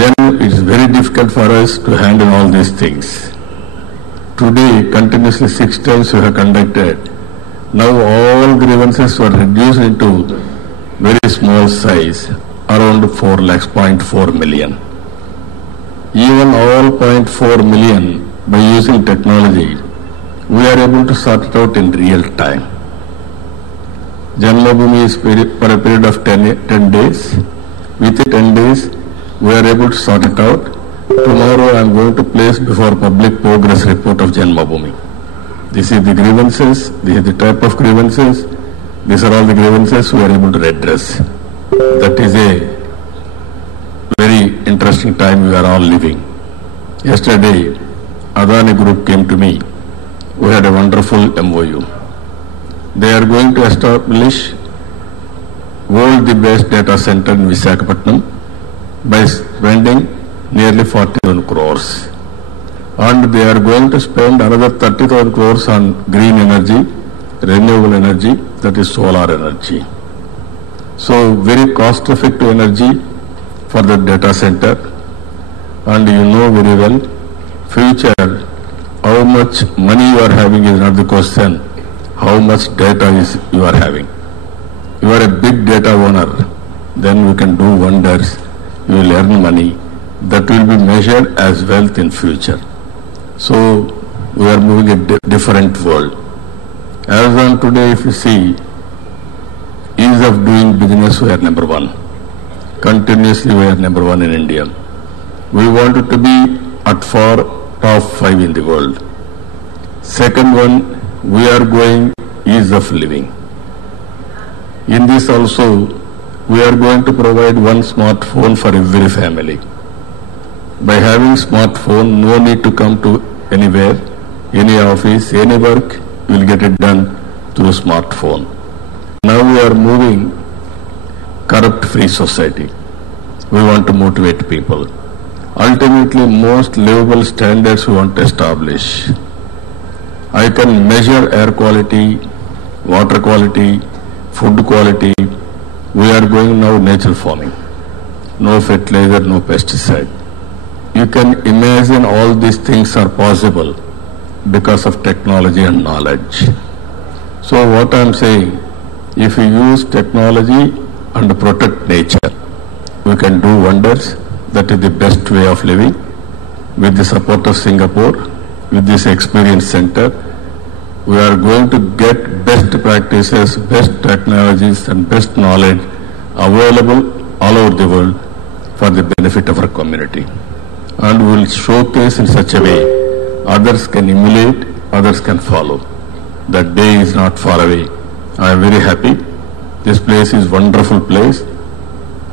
then it is very difficult for us to handle all these things. Today, continuously 6 times we have conducted. Now all grievances were reduced into very small size, around 4 lakhs, 0.4 million. Even all 0.4 million, by using technology, we are able to sort it out in real time. Janmabhoomi is for a period of 10 days. Within 10 days, we are able to sort it out. Tomorrow I am going to place before public progress report of Janmabhoomi. This is the grievances, this is the type of grievances, these are all the grievances we are able to redress. That is a very interesting time we are all living. Yesterday, Adani Group came to me. We had a wonderful MOU. They are going to establish world the best data center in Visakhapatnam by spending nearly 41 crores. And they are going to spend another 30,000 crores on green energy, renewable energy, that is solar energy. So very cost-effective energy for the data center. And you know very well, future, how much money you are having is not the question, how much data is you are having. You are a big data owner, then we can do wonders, you will earn money, that will be measured as wealth in future. So we are moving a different world. As on today, if you see, ease of doing business, we are number one. Continuously we are number one in India. We wanted to be at top 5 in the world. Second one, we are going ease of living. In this also, we are going to provide one smartphone for every family. By having smartphone, no need to come to anywhere, any office, any work, you will get it done through smartphone. Now we are moving corrupt-free society. We want to motivate people. Ultimately, most livable standards we want to establish. I can measure air quality, water quality, food quality. We are going now natural farming. No fertilizer, no pesticide. You can imagine all these things are possible because of technology and knowledge. So what I am saying, if you use technology and protect nature, we can do wonders. That is the best way of living. With the support of Singapore, with this experience center, we are going to get best practices, best technologies and best knowledge available all over the world for the benefit of our community. And we will showcase in such a way others can emulate, others can follow. That day is not far away. I am very happy. This place is wonderful place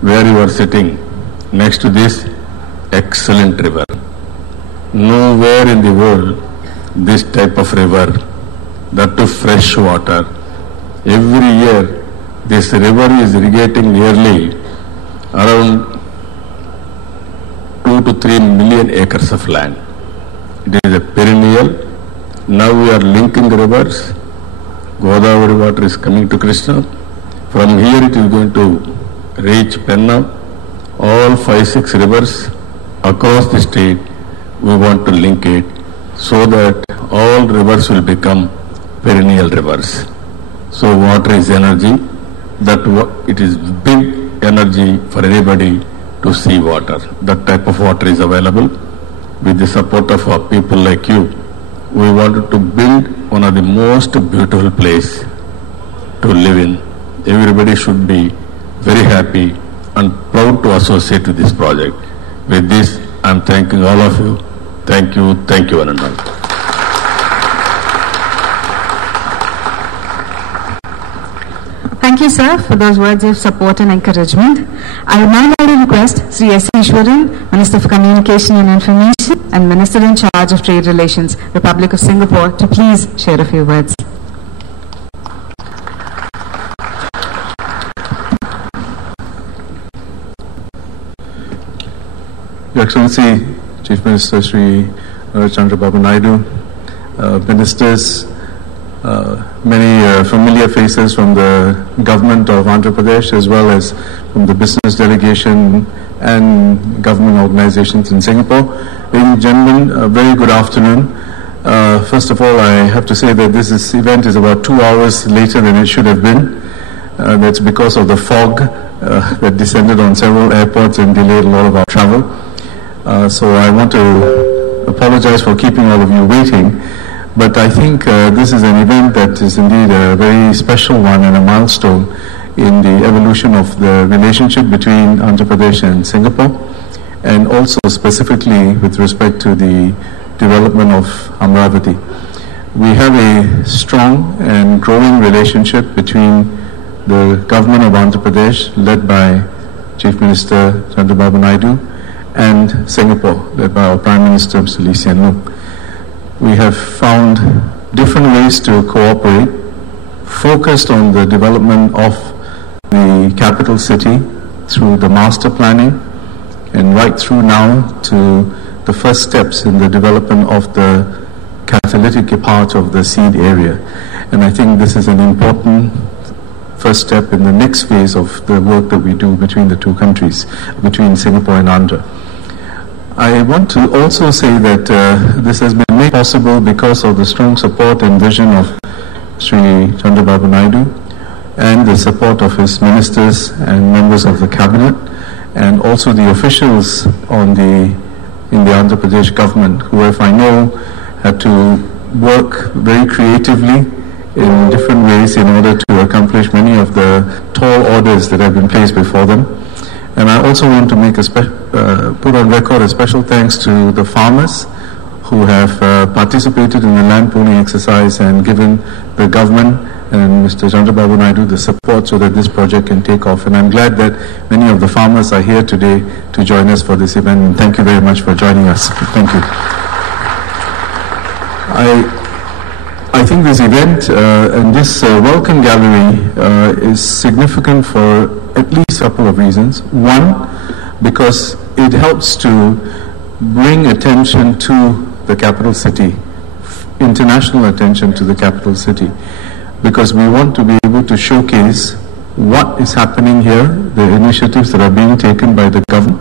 where you are sitting next to this excellent river. Nowhere in the world this type of river, that too fresh water. Every year this river is irrigating nearly around 2 to 3 million acres of land. It is a perennial. Now we are linking rivers. Godavari water is coming to Krishna. From here it is going to reach Penna. All 5-6 rivers across the state, we want to link it so that all rivers will become perennial rivers. So water is energy, that it is big energy for anybody to see water. That type of water is available. With the support of our people like you, we wanted to build one of the most beautiful place to live in. Everybody should be very happy and proud to associate with this project. With this, I am thanking all of you. Thank you, Ananda. Thank you, sir, for those words of support and encouragement. I would now like to request Sri S. Ishwaran, Minister for Communication and Information and Minister in charge of Trade Relations, Republic of Singapore, to please share a few words. Your Excellency, Chief Minister Sri Chandrababu Naidu, ministers, many familiar faces from the government of Andhra Pradesh as well as from the business delegation, and government organizations in Singapore. Ladies and gentlemen, a very good afternoon. First of all, I have to say that this event is about 2 hours later than it should have been. That's because of the fog that descended on several airports and delayed a lot of our travel. So I want to apologize for keeping all of you waiting. But I think this is an event that is indeed a very special one and a milestone in the evolution of the relationship between Andhra Pradesh and Singapore, and also specifically with respect to the development of Amravati. We have a strong and growing relationship between the government of Andhra Pradesh, led by Chief Minister Chandrababu Naidu, and Singapore, led by our Prime Minister, Mr. Lee Hsien Loong. We have found different ways to cooperate, focused on the development of the capital city through the master planning, and right through now to the first steps in the development of the catalytic part of the seed area. And I think this is an important first step in the next phase of the work that we do between the two countries, between Singapore and Andhra. I want to also say that this has been made possible because of the strong support and vision of Sri Chandrababu Naidu and the support of his ministers and members of the cabinet, and also the officials in the Andhra Pradesh government, who, if I know, had to work very creatively in different ways in order to accomplish many of the tall orders that have been placed before them. And I also want to make put on record a special thanks to the farmers who have participated in the land pooling exercise and given the government and Mr. Chandrababu Naidu the support so that this project can take off. And I'm glad that many of the farmers are here today to join us for this event. And thank you very much for joining us. Thank you. I think this event and this welcome gallery is significant for at least a couple of reasons. One, because it helps to bring attention to the capital city, international attention to the capital city, because we want to be able to showcase what is happening here, the initiatives that are being taken by the government,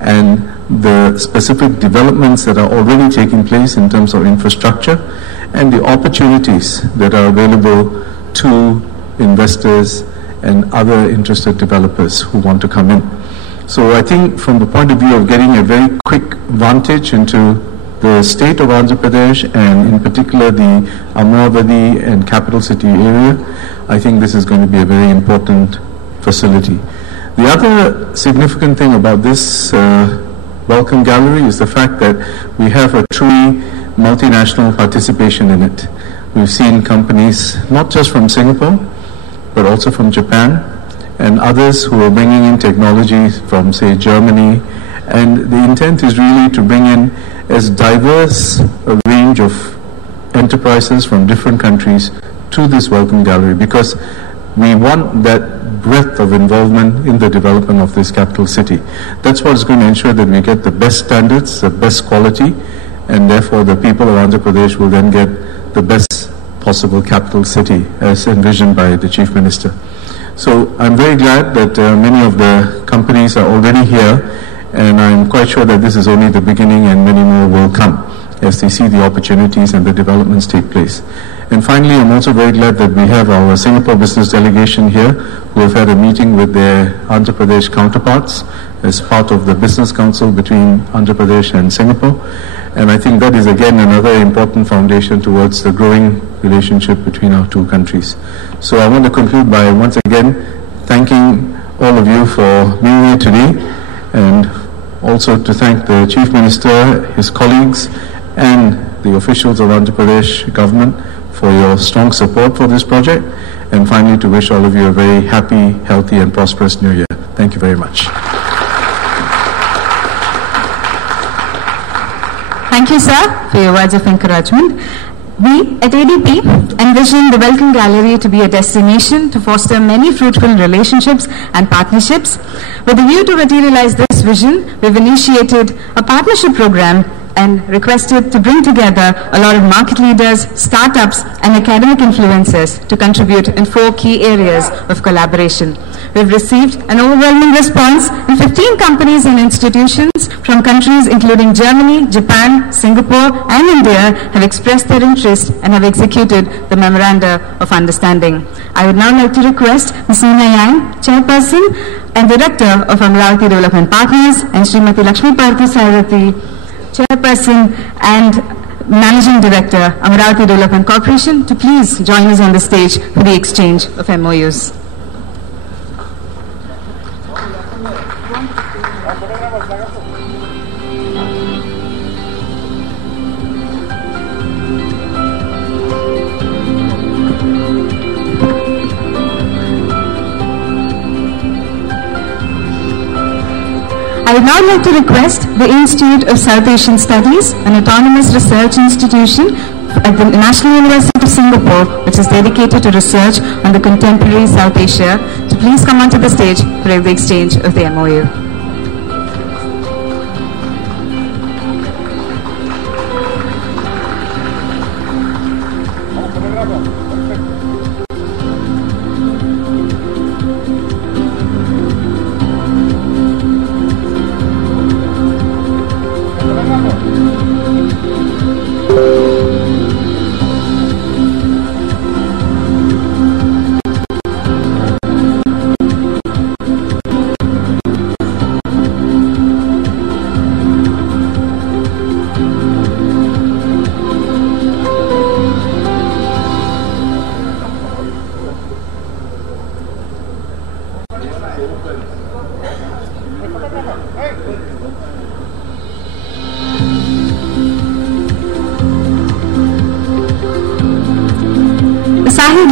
and the specific developments that are already taking place in terms of infrastructure, and the opportunities that are available to investors and other interested developers who want to come in. So I think from the point of view of getting a very quick vantage into the state of Andhra Pradesh, and in particular the Amravati and capital city area, I think this is going to be a very important facility. The other significant thing about this welcome gallery is the fact that we have a truly multinational participation in it. We've seen companies not just from Singapore, but also from Japan and others who are bringing in technology from, say, Germany. And the intent is really to bring in as diverse a range of enterprises from different countries to this welcome gallery, because we want that breadth of involvement in the development of this capital city. That's what is going to ensure that we get the best standards, the best quality, and therefore the people of Andhra Pradesh will then get the best possible capital city as envisioned by the Chief Minister. So I'm very glad that many of the companies are already here, and I'm quite sure that this is only the beginning and many more will come as they see the opportunities and the developments take place. And finally, I'm also very glad that we have our Singapore business delegation here who have had a meeting with their Andhra Pradesh counterparts as part of the business council between Andhra Pradesh and Singapore. And I think that is again another important foundation towards the growing relationship between our two countries. So I want to conclude by once again thanking all of you for being here today, and also to thank the Chief Minister, his colleagues, and the officials of Andhra Pradesh government for your strong support for this project, and finally to wish all of you a very happy, healthy and prosperous New Year. Thank you very much. Thank you, sir, for your words of encouragement. We at ADP envision the Welcome Gallery to be a destination to foster many fruitful relationships and partnerships. With a view to materialize this vision, we've initiated a partnership program and requested to bring together a lot of market leaders, startups, and academic influencers to contribute in 4 key areas of collaboration. We've received an overwhelming response, and 15 companies and institutions from countries including Germany, Japan, Singapore, and India have expressed their interest and have executed the Memoranda of Understanding. I would now like to request Ms. Neena Yang, Chairperson and Director of Amravati Development Partners, and Srimati Lakshmi Parthi Sairathi, Chairperson and Managing Director, Amravati Development Corporation, to please join us on the stage for the exchange of MOUs. I would now like to request the Institute of South Asian Studies, an autonomous research institution at the National University of Singapore, which is dedicated to research on the contemporary South Asia, to please come onto the stage for the exchange of the MOU.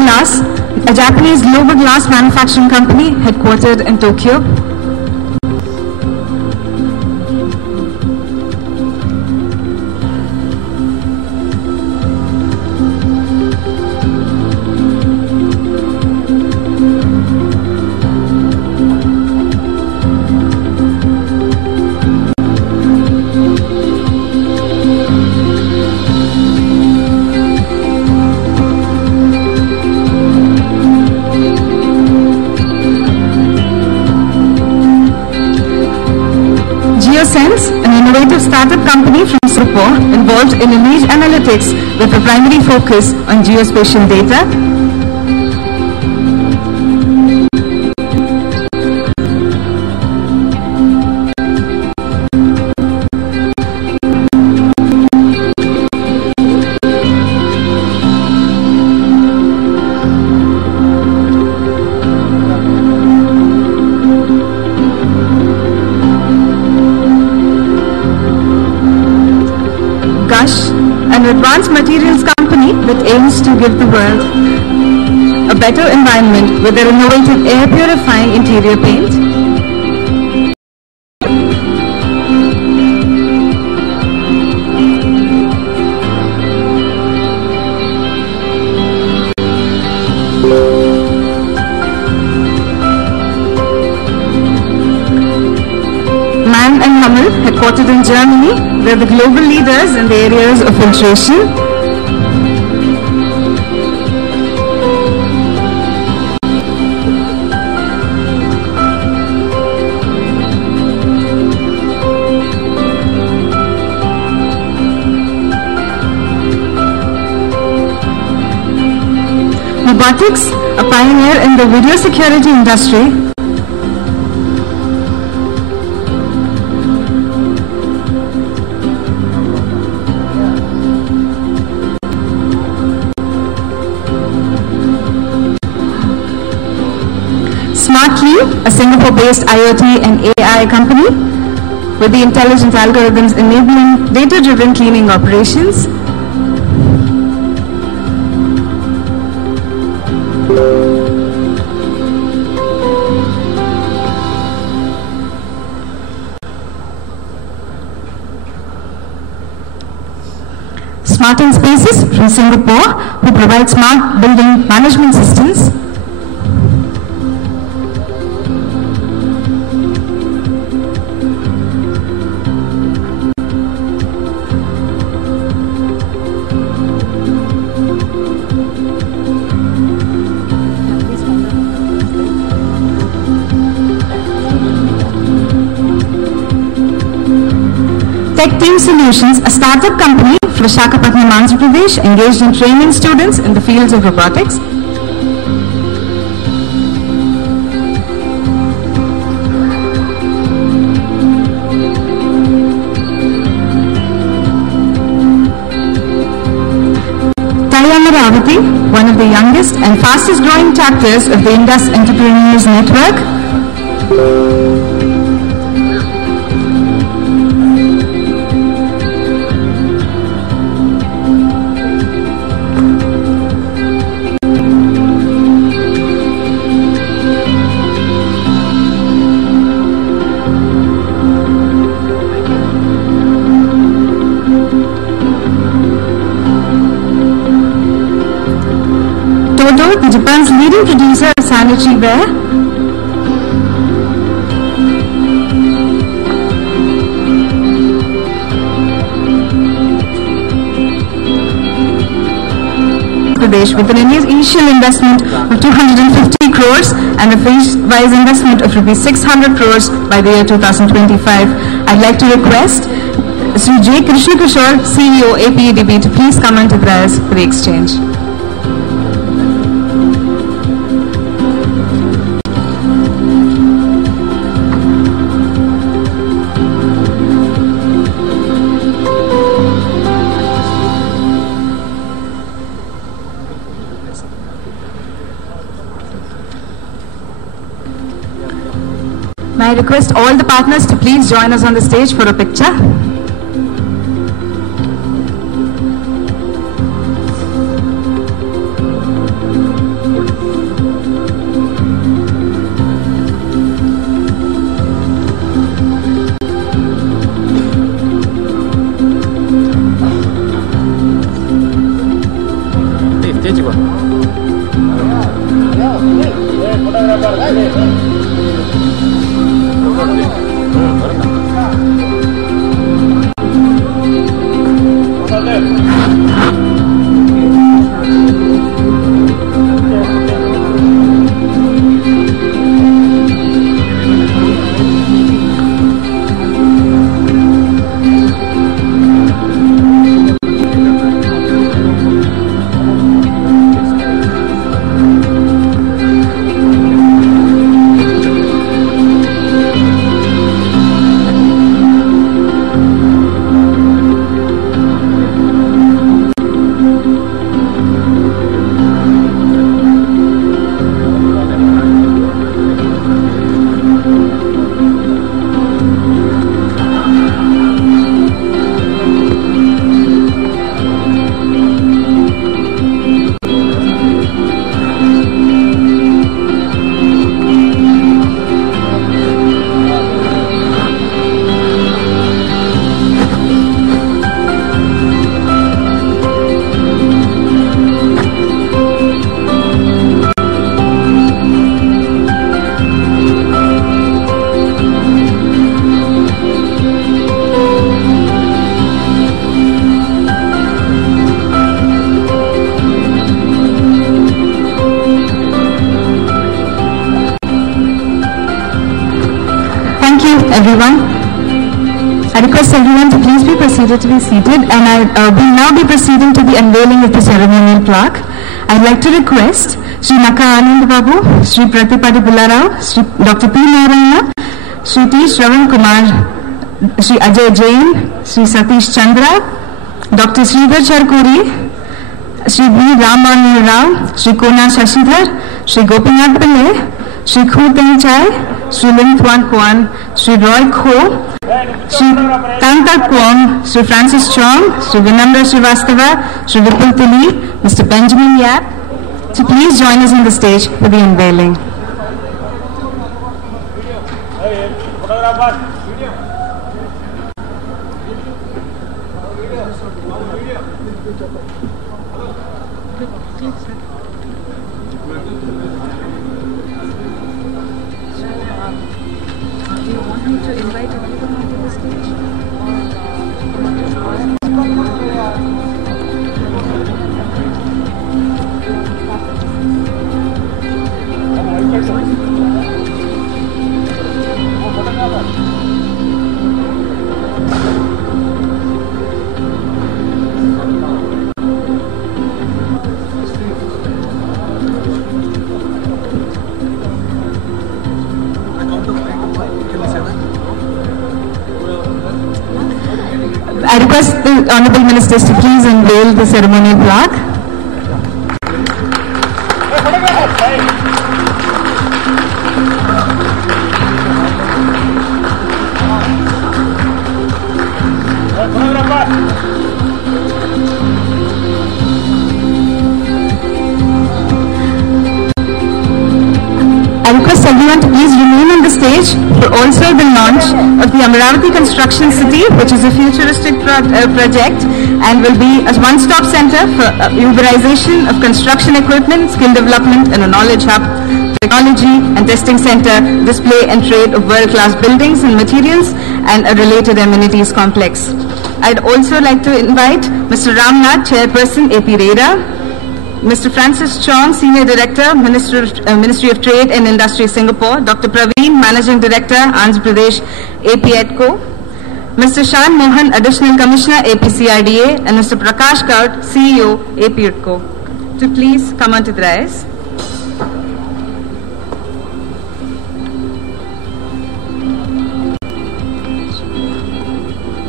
Glass, a Japanese global glass manufacturing company headquartered in Tokyo. An innovative startup company from Singapore involved in image analytics with a primary focus on geospatial data. An advanced materials company that aims to give the world a better environment with their innovative air purifying interior paint. Man and Hummel, headquartered in Germany, they're the global leaders in the areas of filtration. Robotics, a pioneer in the video security industry. Smartly, a Singapore-based IoT and AI company with the intelligent algorithms enabling data-driven cleaning operations. Smart and Spaces from Singapore, who provide smart building management systems. Tech Team Solutions, a startup company from Visakhapatnam, Andhra Pradesh, engaged in training students in the fields of robotics. One of the youngest and fastest growing chapters of the Indus Entrepreneurs Network. Japan's leading producer of sanitary ware. With an initial investment of 250 crores and a phase-wise investment of rupees 600 crores by the year 2025. I'd like to request Sri J. Krishna Kishore, CEO, APEDB, to please come onto the dais for the exchange. I request all the partners to please join us on the stage for a picture. Everyone, I request everyone to please be proceeded to be seated, and I will now be proceeding to the unveiling of the ceremonial plaque. I'd like to request Sri Naka Anand Babu, Sri Pratipadi Bullarao, Sri Dr. P. Narayana, Sri T. Shravan Kumar, Sri Ajay Jain, Sri Satish Chandra, Dr. Sridhar Charkuri, Sri V. Ramanu Rao, Sri Kona Shashidhar, Sri Gopinath Pillai, Sri Khu Teng Chai, Sri Lim Thuan Kwan, Sri Roy Kho, Sri Tanta Kwong, Sri Francis Chong, Sri Vinamra Srivastava, Sri Vipul Tili, Mr. Benjamin Yap, to please join us on the stage for the unveiling. Do you want me to invite everyone onto the stage? I request the Honourable Ministers to please unveil the ceremonial plaque. I request everyone to please remain on the stage for also the launch of the Amaravati Construction City, which is a futuristic project and will be a one-stop center for Uberization of construction equipment, skill development and a knowledge hub, technology and testing center, display and trade of world-class buildings and materials and a related amenities complex. I'd also like to invite Mr. Ramnath, Chairperson, AP RERA, Mr. Francis Chong, Senior Director, Ministry of Trade and Industry, Singapore, Dr. Praveen, Managing Director, Andhra Pradesh, AP EDCO, Mr. Shan Mohan, Additional Commissioner, AP CRDA, and Mr. Prakash Kaut, CEO, AP EDCO, to please come onto the dais.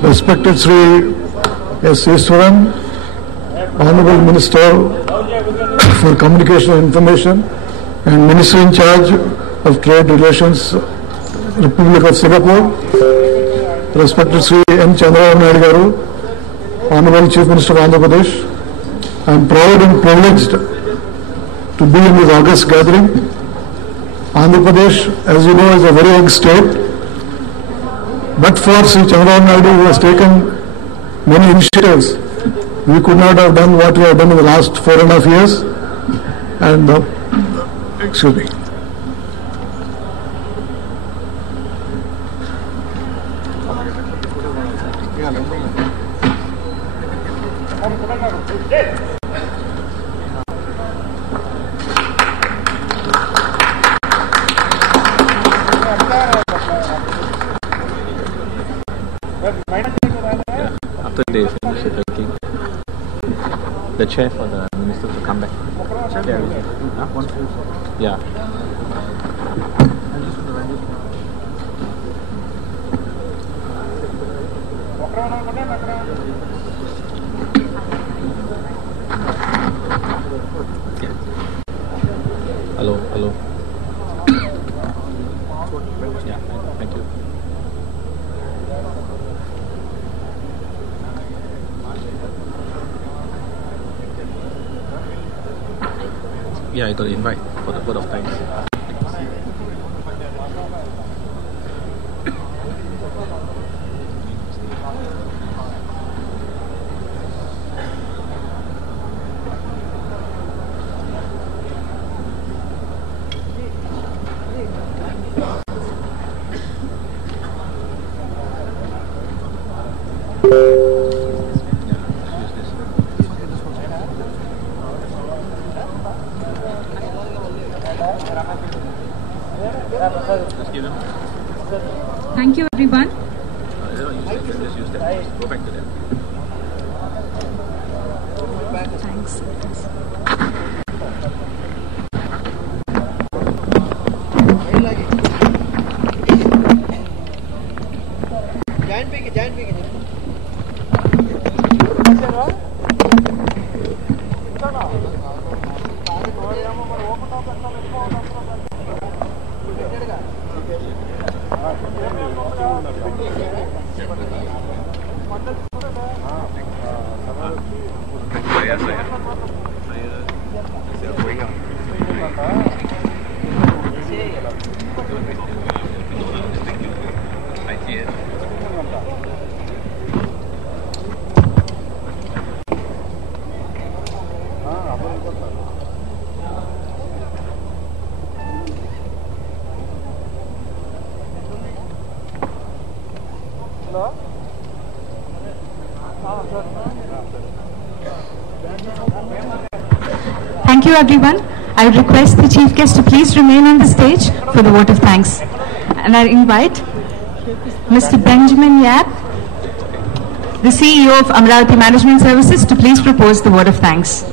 Respected Sri S. Iswaran, Honorable Minister for Communication and Information and Minister in charge of Trade Relations, Republic of Singapore, respected Sri N. Chandrababu Naidu Garu, Honorable Chief Minister of Andhra Pradesh, I am proud and privileged to be in this August gathering. Andhra Pradesh, as you know, is a very young state, but for Sri Chandrababu Naidu, who has taken many initiatives, we could not have done what we have done in the last 4.5 years. And excuse me. After they finish the talking, the chair for the minister to come back. Yeah. Hello, hello. Yeah, thank you. Yeah, I got an invite for the vote of thanks. Thank you, everyone. Just use that. Go back to that. Thanks. Thank you, everyone. I would request the chief guest to please remain on the stage for the vote of thanks. And I invite Mr. Benjamin Yap, the CEO of Amaravati Management Services, to please propose the vote of thanks.